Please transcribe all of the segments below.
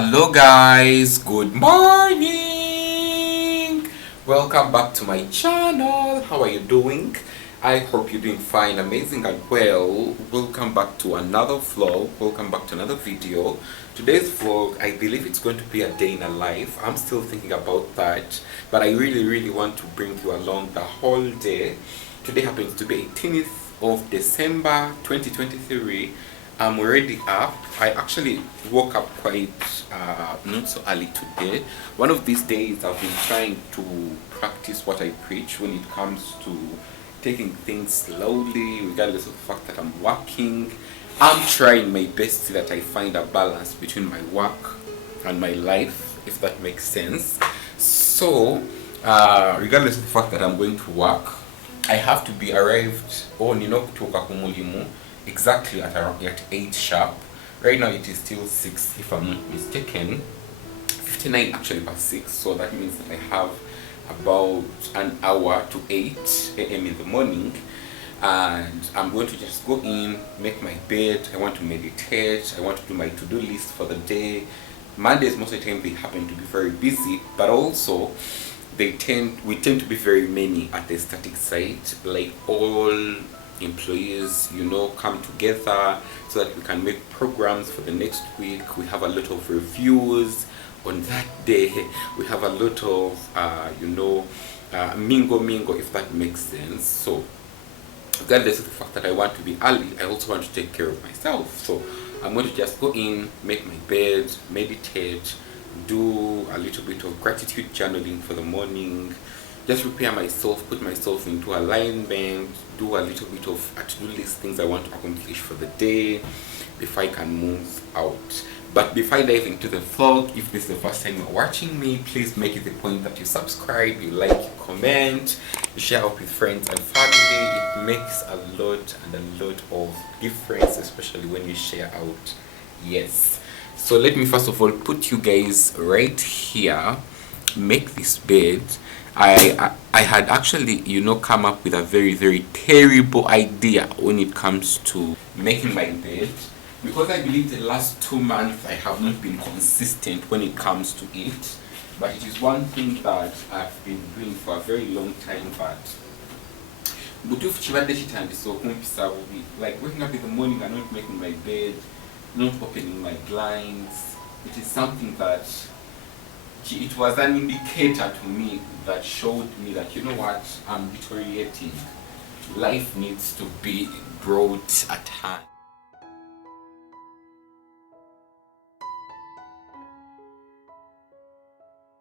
Hello guys, good morning. Welcome back to my channel. How are you doing? I hope you're doing fine, amazing and well. Welcome back to another vlog. Welcome back to another video. Today's vlog, I believe it's going to be a day in a life. I'm still thinking about that, but I really want to bring you along the whole day. Today happens to be 18th of December 2023. I'm already up. I actually woke up quite not so early today. One of these days I've been trying to practice what I preach when it comes to taking things slowly, regardless of the fact that I'm working. I'm trying my best so that I find a balance between my work and my life, if that makes sense. So, regardless of the fact that I'm going to work, I have to be arrived on kutoka kumulimu exactly at around 8 sharp. Right now it is still 6 if I'm not mistaken. 59 actually past 6, so that means that I have about an hour to 8 a.m. in the morning, and I'm going to just go in, make my bed. I want to meditate. I want to do my to-do list for the day. Mondays most of the time they happen to be very busy, but also we tend to be very many at the static site, like all employees come together so that we can make programs for the next week. We have a lot of reviews on that day. We have a lot of mingo, if that makes sense. So regardless of the fact that I want to be early, I also want to take care of myself. So I'm going to just go in, make my bed, meditate, do a little bit of gratitude journaling for the morning, just prepare myself, put myself into alignment, do a little bit of a to-do list, things I want to accomplish for the day before I can move out. But before I dive into the vlog, if this is the first time you're watching me, please make it the point that you subscribe, you like, you comment, you share out with friends and family. It makes a lot of difference, especially when you share out. Yes. So let me first of all put you guys right here, make this bed. I had actually come up with a very terrible idea when it comes to making my bed, because I believe the last 2 months I have not been consistent when it comes to it. But it is one thing that I've been doing for a very long time. But like waking up in the morning and not making my bed, not opening my blinds, it is something that it was an indicator to me that showed me that I'm deteriorating. Life needs to be brought at hand.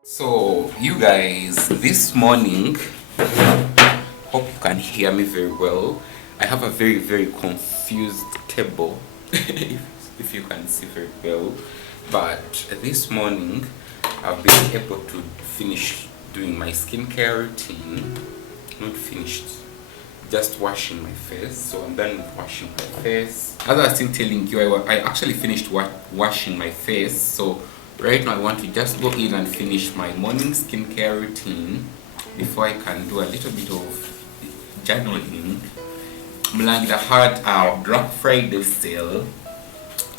So you guys, this morning, hope you can hear me very well. I have a very confused table if you can see very well. But this morning I've been able to finish doing my skincare routine. Not finished, just washing my face. So I'm done with washing my face. As I was still telling you, I actually finished washing my face. So right now I want to just go in and finish my morning skincare routine before I can do a little bit of journaling. Like the hard Black Friday sale,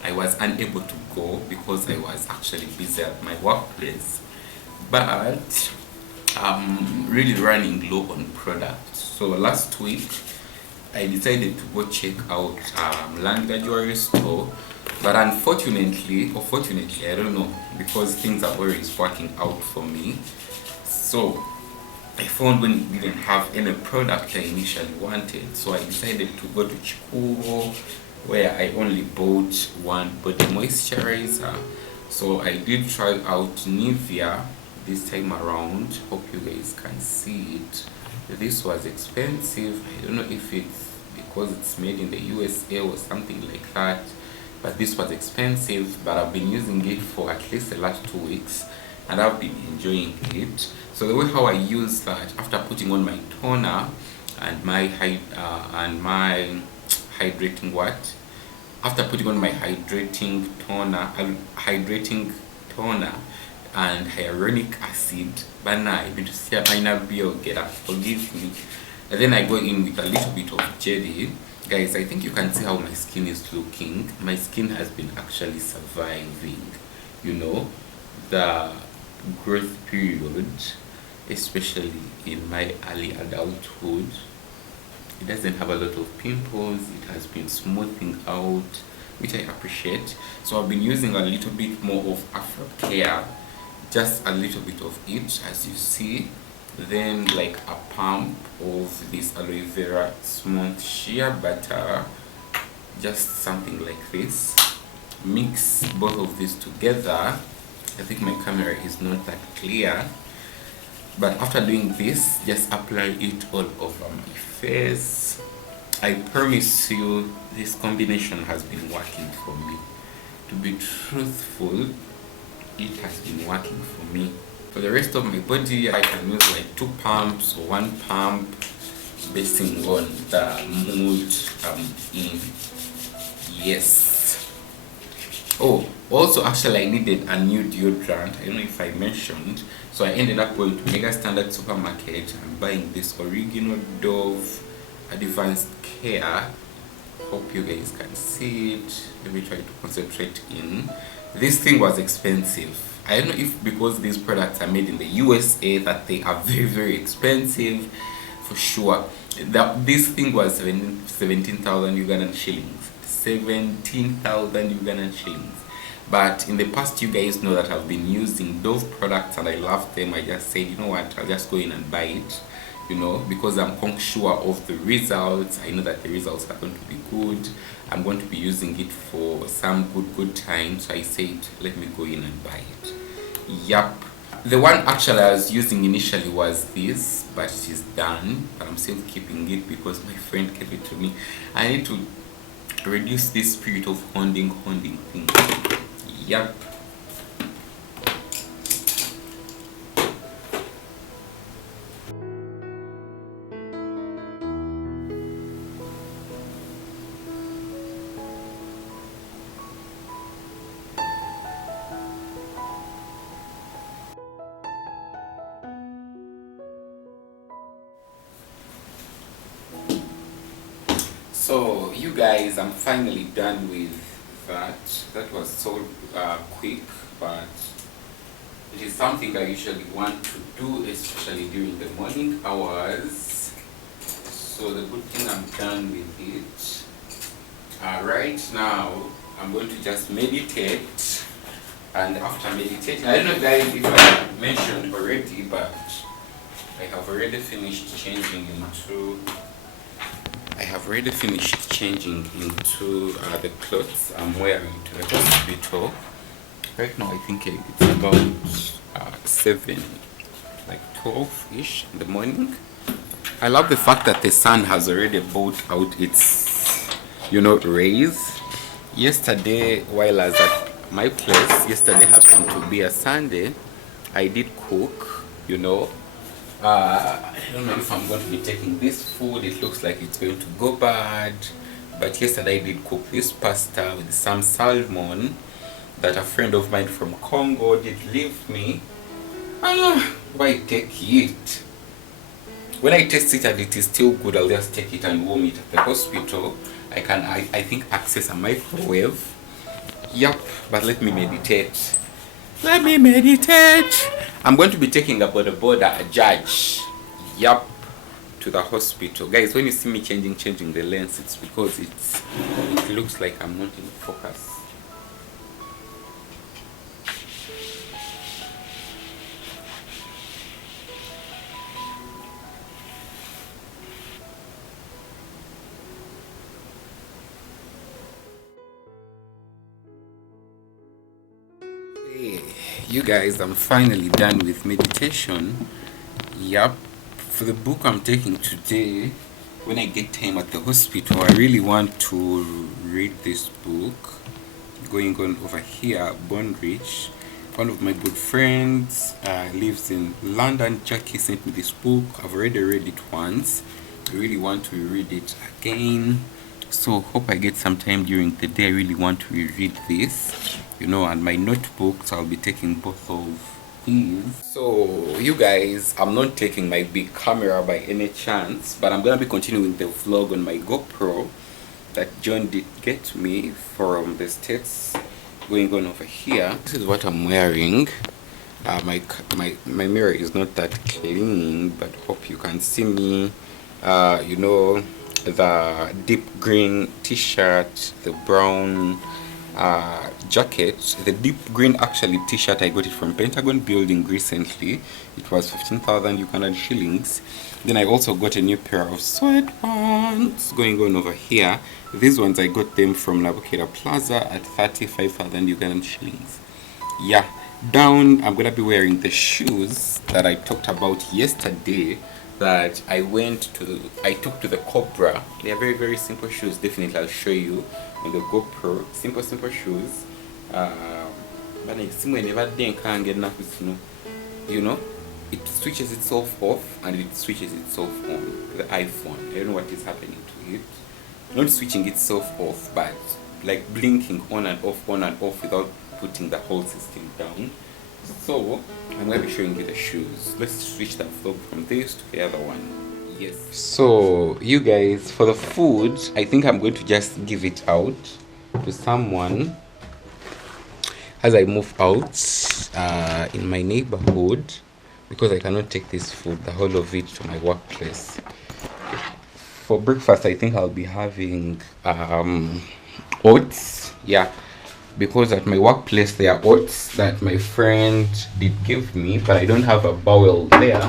I was unable to go because I was actually busy at my workplace, but I'm really running low on products. So last week I decided to go check out Langa Jewelry Store, but unfortunately or fortunately, I don't know, because things are always working out for me. So I found when it didn't have any product I initially wanted, so I decided to go to Chikugo, where I only bought one body moisturizer. So I did try out Nivea this time around. Hope you guys can see it. This was expensive. I don't know if it's because it's made in the USA or something like that, but this was expensive. But I've been using it for at least the last 2 weeks and I've been enjoying it. So the way how I use that, after putting on my toner and my hydrating after putting on my hydrating toner and hyaluronic acid, forgive me, and then I go in with a little bit of jelly. Guys, I think you can see how my skin is looking. My skin has been actually surviving. you know, the growth period, especially in my early adulthood. It doesn't have a lot of pimples. It has been smoothing out, which I appreciate. So I've been using a little bit more of Afro Care, just a little bit of it, as you see. Then like a pump of this aloe vera smooth shea butter, just something like this. Mix both of these together. I think my camera is not that clear, but after doing this, just apply it all over my face. I promise you this combination has been working for me. To be truthful, it has been working for me. For the rest of my body, I can use like 2 pumps or 1 pump, basing on the mood I'm in. Yes. Oh, also actually I needed a new deodorant. I don't know if I mentioned. So I ended up going to Mega Standard Supermarket and buying this original Dove Advanced Care. Hope you guys can see it. Let me try to concentrate in. This thing was expensive. I don't know if because these products are made in the USA that they are very, very expensive. For sure. This thing was 17,000 Ugandan shillings. 17,000 Ugandan shillings. But in the past, you guys know that I've been using Dove products and I love them. I just said, you know what, I'll just go in and buy it, you know, because I'm sure of the results. I know that the results are going to be good. I'm going to be using it for some good time. So I said, let me go in and buy it. Yup. The one actually I was using initially was this, but it is done. But I'm still keeping it because my friend gave it to me. I need to reduce this spirit of holding thing. Yup. So you guys, I'm finally done with that. That was so quick, but it is something I usually want to do, especially during the morning hours. So the good thing, I'm done with it. Right now, I'm going to just meditate. And after meditating, I don't know guys if I mentioned already, but I have already finished changing into the clothes I'm wearing to the hospital. Right now I think it's about 7, like 12-ish in the morning. I love the fact that the sun has already brought out its, rays. Yesterday, while I was at my place, yesterday happened to be a Sunday, I did cook, I don't know if I'm going to be taking this food. It looks like it's going to go bad. But yesterday I did cook this pasta with some salmon that a friend of mine from Congo did leave me. Why take it? When I taste it and it is still good, I'll just take it and warm it at the hospital. I think access a microwave. Yup, but let me meditate. I'm going to be taking a border judge. Yup, to the hospital. Guys, when you see me changing the lens, it's because it looks like I'm not in focus. Hey, you guys, I'm finally done with meditation. Yup. For the book I'm taking today, when I get time at the hospital, I really want to read this book. Going on over here, Bondrich. One of my good friends lives in London. Jackie sent me this book. I've already read it once. I really want to read it again. So hope I get some time during the day. I really want to reread this. And my notebooks, I'll be taking both of these. So you guys, I'm not taking my big camera by any chance, but I'm gonna be continuing the vlog on my GoPro that John did get me from the States. going on over here. This is what I'm wearing. My mirror is not that clean, but hope you can see me. You know, the deep green t-shirt, the brown jacket, the deep green actually t-shirt, I got it from Pentagon Building recently. It was 15,000 Ugandan shillings. Then I also got a new pair of sweatpants going on over here. These ones I got them from Nabukeda Plaza at 35,000 Ugandan shillings. Yeah, down I'm gonna be wearing the shoes that I talked about yesterday, that I took to the Cobra. They are very, very simple shoes. Definitely I'll show you on the GoPro. Simple shoes. You know, it switches itself off and it switches itself on. The iPhone, I don't know what is happening to it. Not switching itself off, but like blinking on and off without putting the whole system down. So I'm going to be showing you the shoes. Let's switch that vlog from this to the other one. Yes. So you guys, for the food, I think I'm going to just give it out to someone as I move out in my neighborhood, because I cannot take this food, the whole of it, to my workplace. For breakfast, I think I'll be having oats. Yeah, because at my workplace there are oats that my friend did give me, but I don't have a bowl there,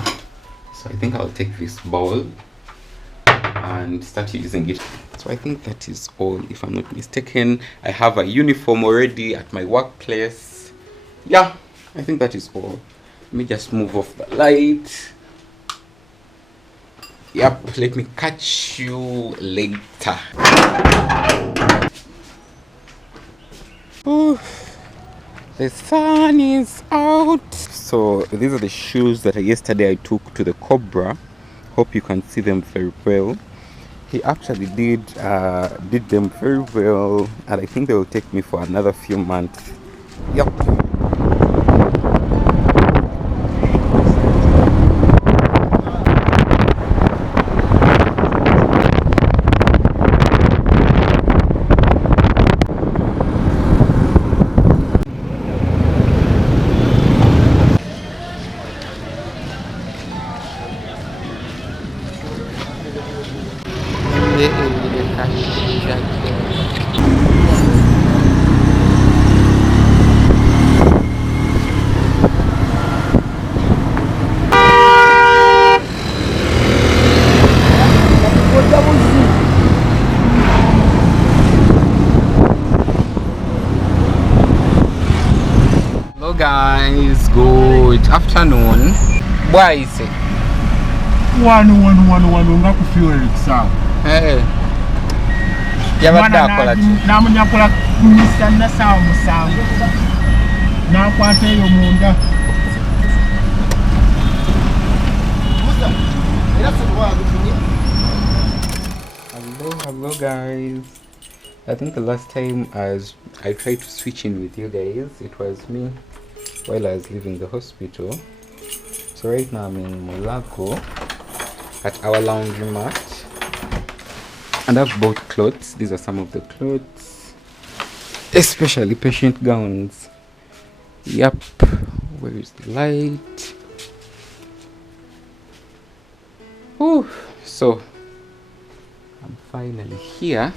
so I think I'll take this bowl and start using it. So I think that is all, if I'm not mistaken. I have a uniform already at my workplace. Yeah, I think that is all. Let me just move off the light. Yep, let me catch you later. Ooh, the sun is out. So these are the shoes that yesterday I took to the Cobra. Hope you can see them very well. He actually did them very well, and I think they will take me for another few months. Yep. Hello guys, good afternoon. Why is it? One ngakufiwe sawa. Yabaddakola ki? Namunyakola kumisa na sawa musango. Nakwata eyo munda. Hello guys. I think the last time I tried to switch in with you guys, it was me while I was leaving the hospital. So right now I'm in Mulago at our laundromat, and I've bought clothes. These are some of the clothes, especially patient gowns. Yep. Where is the light? Oh, so I'm finally here.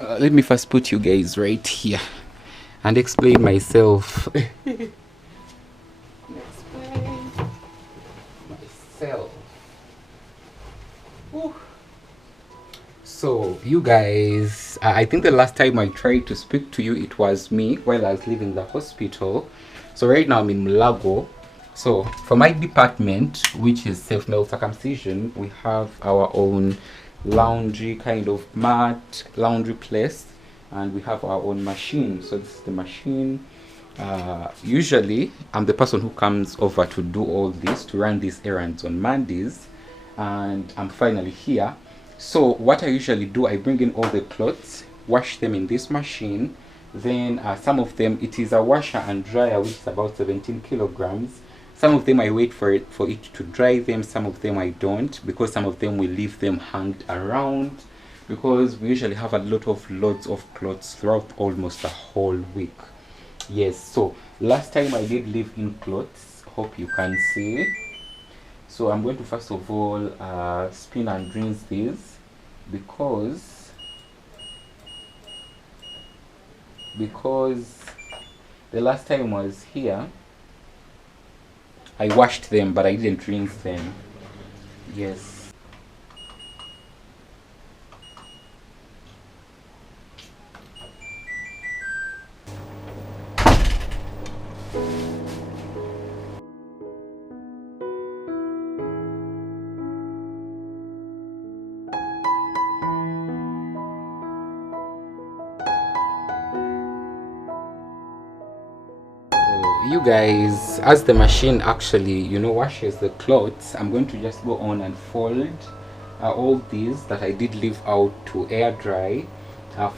Let me first put you guys right here and explain myself. Explain myself. Ooh. So you guys, I think the last time I tried to speak to you, it was me while I was leaving the hospital. So right now I'm in Mulago. So for my department, which is self-male circumcision, we have our own laundry kind of mat, laundry place, and we have our own machine. So this is the machine. Usually I'm the person who comes over to do all this, to run these errands on Mondays, and I'm finally here. So what I usually do, I bring in all the clothes, wash them in this machine. Then some of them, it is a washer and dryer, which is about 17 kilograms. Some of them I wait for it to dry them. Some of them I don't, because some of them will leave them hanged around. because we usually have a lot of loads of clothes throughout almost the whole week. Yes, so last time I did leave in clothes, hope you can see. So I'm going to first of all spin and rinse these because the last time I was here I washed them but I didn't rinse them. Yes. You guys, as the machine actually washes the clothes, I'm going to just go on and fold all these that I did leave out to air dry,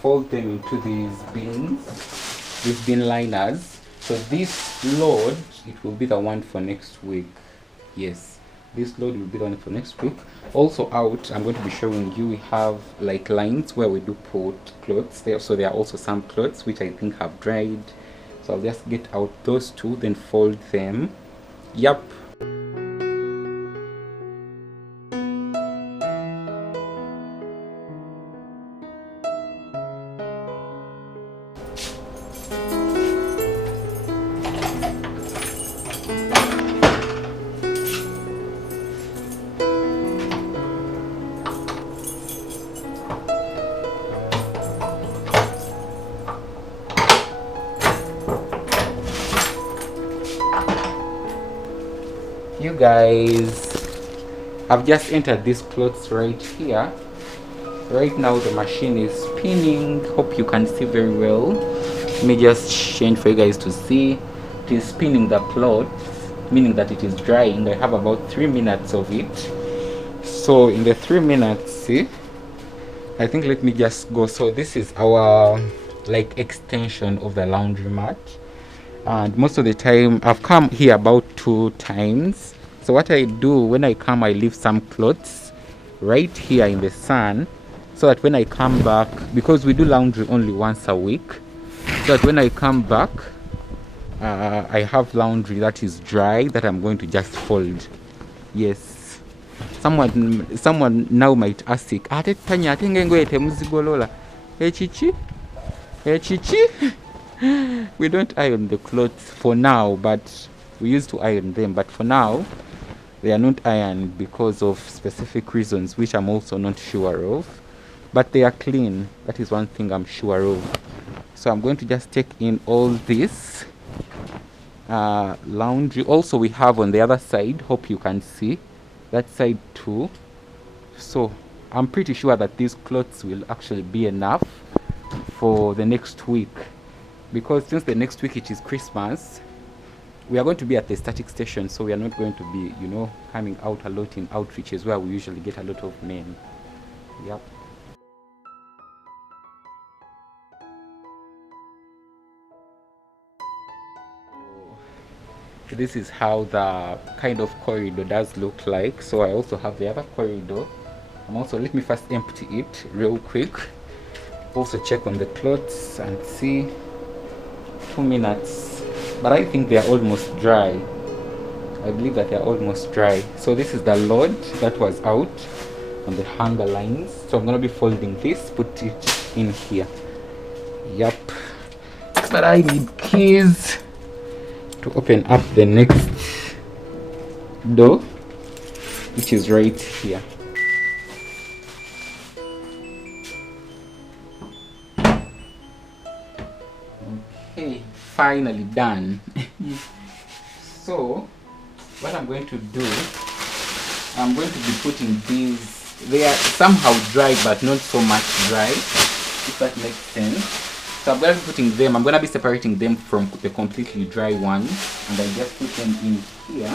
fold them into these bin liners. So this load, it will be the one for next week. Yes, this load will be the one for next week. Also out, I'm going to be showing you, we have like lines where we do put clothes there. So there are also some clothes which I think have dried. So I'll just get out those two, then fold them. Yup. You guys, I've just entered these clothes right here. Right now the machine is spinning. Hope you can see very well. Let me just change for you guys to see. It is spinning the cloth, meaning that it is drying. I have about 3 minutes of it. So in the 3 minutes, see, I think let me just go. So this is our like extension of the laundry mat, and most of the time I've come here about 2 times. So what I do when I come, I leave some clothes right here in the sun, so that when I come back, because we do laundry only once a week, so that when I come back I have laundry that is dry that I'm going to just fold. Yes, someone now might ask, ate Tanya atenge ngoete muzigolola echichi. We don't iron the clothes for now, but we used to iron them, but for now they are not ironed because of specific reasons which I'm also not sure of, but they are clean. That is one thing I'm sure of. So I'm going to just take in all this laundry. Also we have on the other side, hope you can see that side too. So I'm pretty sure that these clothes will actually be enough for the next week, because since the next week it is Christmas, we are going to be at the static station, so we are not going to be coming out a lot in outreaches where we usually get a lot of men. Yep. This is how the kind of corridor does look like. So I also have the other corridor. Let me first empty it real quick. Also check on the clothes and see. 2 minutes, but I think they are almost dry. I believe that they are almost dry. So this is the load that was out on the hanger lines. So I'm going to be folding this, put it in here. Yep. But I need keys to open up the next door, which is right here. Okay, finally done. So what I'm going to do, I'm going to be putting these, they are somehow dry but not so much dry, if that makes sense. So I'm going to be putting them, I'm going to be separating them from the completely dry ones, and I just put them in here.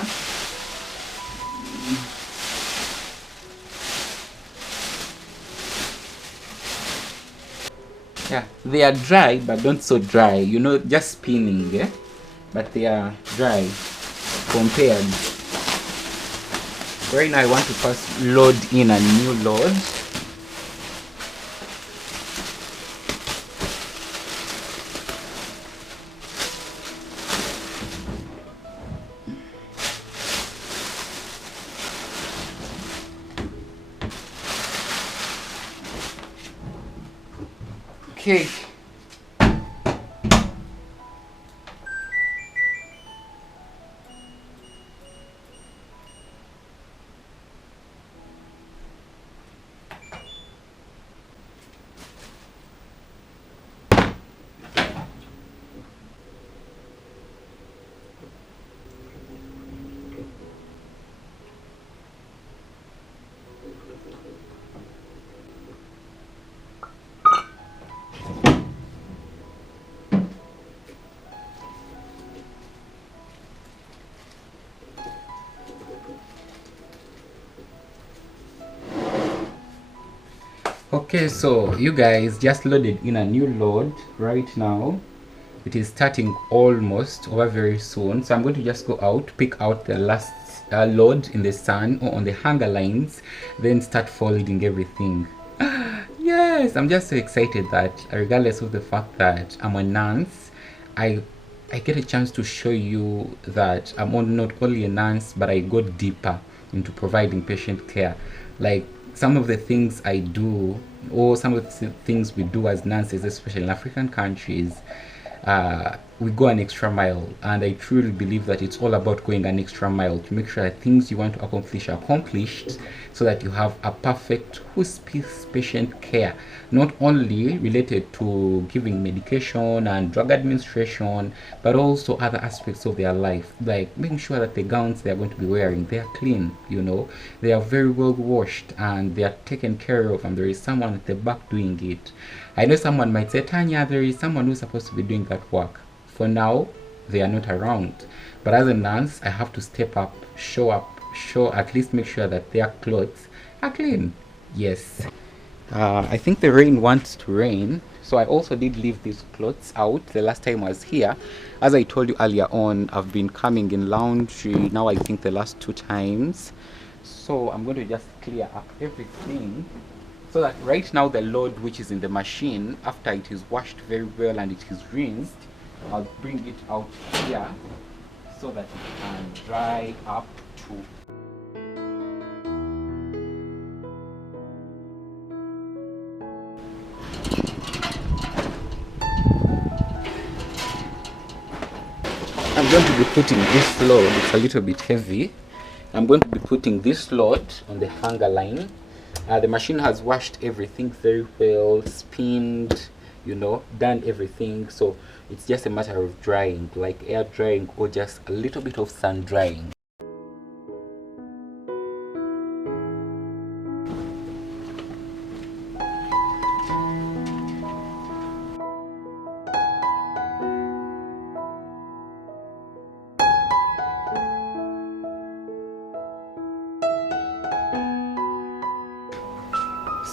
Yeah, they are dry but not so dry, just spinning, but they are dry compared. Right now I want to first load in a new load. Okay. Okay, so you guys just loaded in a new load right now. It is starting almost over very soon, so I'm going to just go out, pick out the last load in the sun or on the hanger lines, then start folding everything. Yes, I'm just so excited that regardless of the fact that I'm a nurse, I get a chance to show you that I'm not only a nurse, but I go deeper into providing patient care. Like some of the things I do, or some of the things we do as nurses, especially in African countries, we go an extra mile, and I truly believe that it's all about going an extra mile to make sure that things you want to accomplish are accomplished, so that you have a perfect hospice patient care, not only related to giving medication and drug administration, but also other aspects of their life, like making sure that the gowns they're going to be wearing, they are clean, you know, they are very well washed, and they are taken care of, and there is someone at the back doing it. I know someone might say, Tanya, there is someone who's supposed to be doing that work. For now, they are not around. But as a nurse, I have to step up, show at least make sure that their clothes are clean. Yes. I think the rain wants to rain. So I also did leave these clothes out the last time I was here. As I told you earlier on, I've been coming in laundry now, I think the last 2 times. So I'm going to just clear up everything, so that right now the load which is in the machine, after it is washed very well and it is rinsed, I'll bring it out here so that it can dry up too. I'm going to be putting this load, it's a little bit heavy. I'm going to be putting this load on the hanger line. The machine has washed everything very well, spinned, you know, done everything. So it's just a matter of drying, like air drying or just a little bit of sun drying.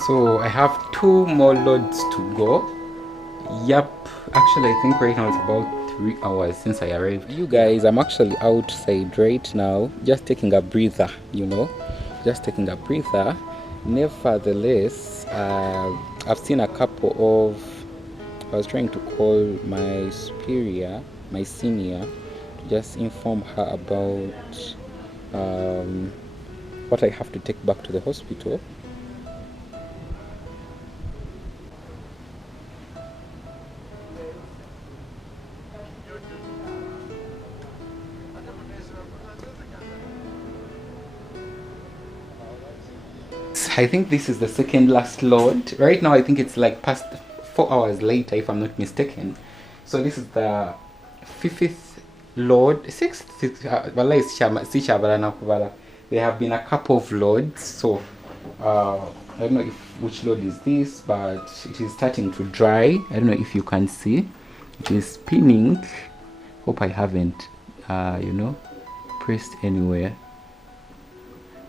So I have 2 more loads to go. Yep, actually I think right now it's about 3 hours since I arrived. You guys, I'm actually outside right now, just taking a breather, you know, just taking a breather. Nevertheless, I've seen a couple of, I was trying to call my superior, my senior, to just inform her about what I have to take back to the hospital. I think this is the second last load. Right now I think it's like past 4 hours later if I'm not mistaken. So this is the 5th load, 6th. There have been a couple of loads, so I don't know which load is this, but it is starting to dry. I don't know if you can see, it is spinning. Hope I haven't you know, pressed anywhere.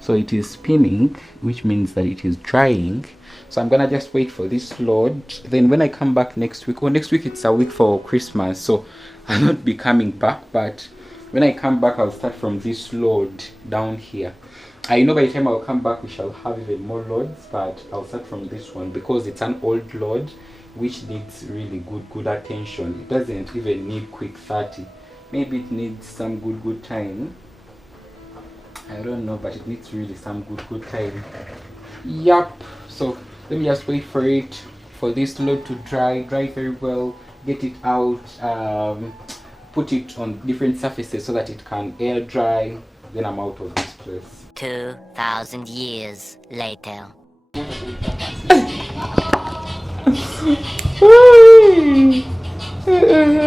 So it is spinning, which means that it is drying. So I'm gonna just wait for this load. Then when I come back next week, or next week it's a week for Christmas, so I'll not be coming back, but when I come back I'll start from this load down here. I know by the time I'll come back we shall have even more loads, but I'll start from this one because it's an old load which needs really good attention. It doesn't even need quick 30. Maybe it needs some good time. I don't know, but it needs really some good time. Yup. So let me just wait for it. for this load to dry very well, get it out, put it on different surfaces so that it can air dry. Then I'm out of this place. 2,000 years later.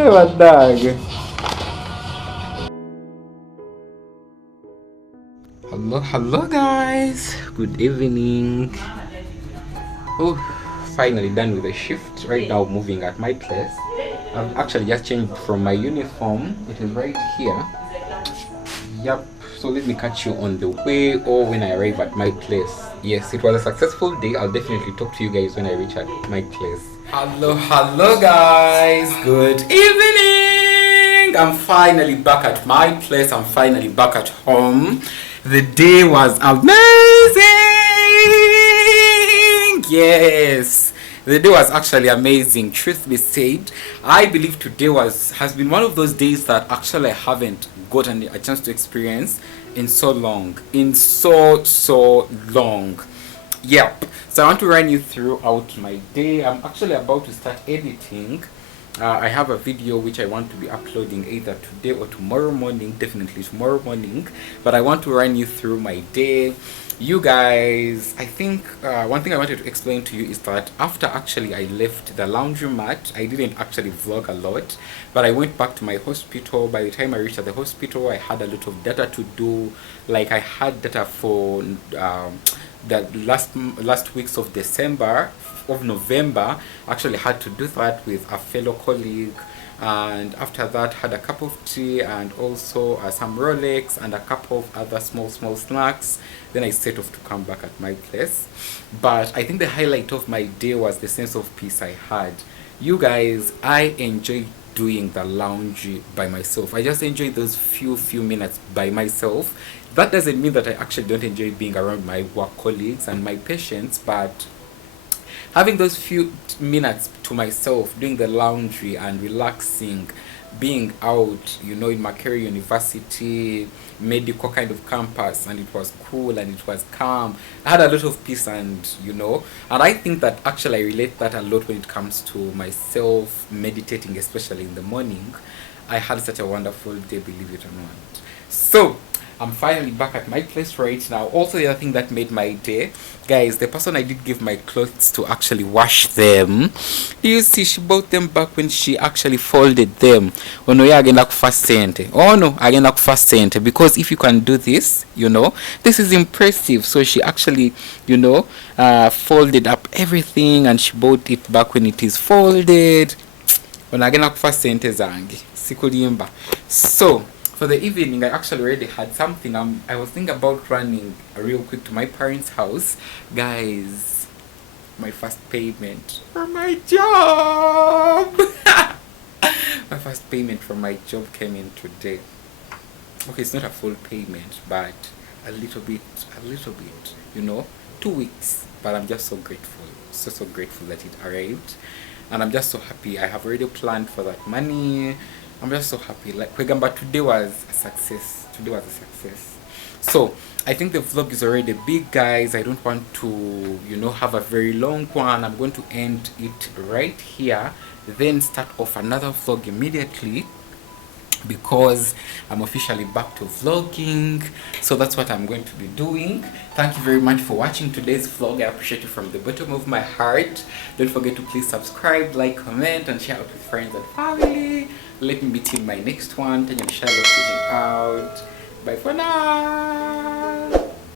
What dog? Hello guys, good evening. Oh, finally done with the shift. Right now moving at my place. I've actually just changed from my uniform. It is right here. Yep. So let me catch you on the way or when I arrive at my place. Yes, it was a successful day. I'll definitely talk to you guys when I reach at my place. Hello guys, good evening. I'm finally back at my place. I'm finally back at home. The day was amazing. Yes, the day was actually amazing. Truth be said, I believe today has been one of those days that actually I haven't gotten a chance to experience in so long, so long. Yep. So I want to run you throughout my day. I'm actually about to start editing. I have a video which I want to be uploading either today or tomorrow morning, definitely tomorrow morning, but I want to run you through my day. You guys, I think one thing I wanted to explain to you is that after actually I left the laundromat, I didn't actually vlog a lot, but I went back to my hospital. By the time I reached at the hospital, I had a lot of data to do. Like I had data for the last weeks of November. Actually had to do that with a fellow colleague, and after that had a cup of tea and also some Rolex and a couple of other small snacks. Then I set off to come back at my place. But I think the highlight of my day was the sense of peace I had. You guys, I enjoy doing the laundry by myself. I just enjoy those few minutes by myself. That doesn't mean that I actually don't enjoy being around my work colleagues and my patients, but having those few minutes to myself, doing the laundry and relaxing, being out, you know, in Makerere University, medical kind of campus, and it was cool and it was calm. I had a lot of peace, and you know, and I think that actually I relate that a lot when it comes to myself meditating, especially in the morning. I had such a wonderful day, believe it or not. So I'm finally back at my place right now. Also, the other thing that made my day, guys, the person I did give my clothes to actually wash them, you see, she bought them back when she actually folded them. Oh no, agenda kufa sente. Oh no, agenda kufa sente. Because if you can do this, you know, this is impressive. So she actually, you know, folded up everything and she bought it back when it is folded. Ono agenda kufa sente zange. Sikulimba. So for the evening, I actually already had something. I was thinking about running real quick to my parents' house. Guys, my first payment from my job. My first payment from my job came in today. Okay, it's not a full payment, but a little bit, you know, 2 weeks. But I'm just so grateful, so grateful that it arrived. And I'm just so happy. I have already planned for that money. I'm just so happy. Like, but today was a success. So I think the vlog is already big, guys. I don't want to, you know, have a very long one. I'm going to end it right here, then start off another vlog immediately, because I'm officially back to vlogging. So that's what I'm going to be doing. Thank you very much for watching today's vlog. I appreciate you from the bottom of my heart. Don't forget to please subscribe, like, comment, and share it with friends and family. Let me meet you in my next one. Tanyanishailoc out. Bye for now.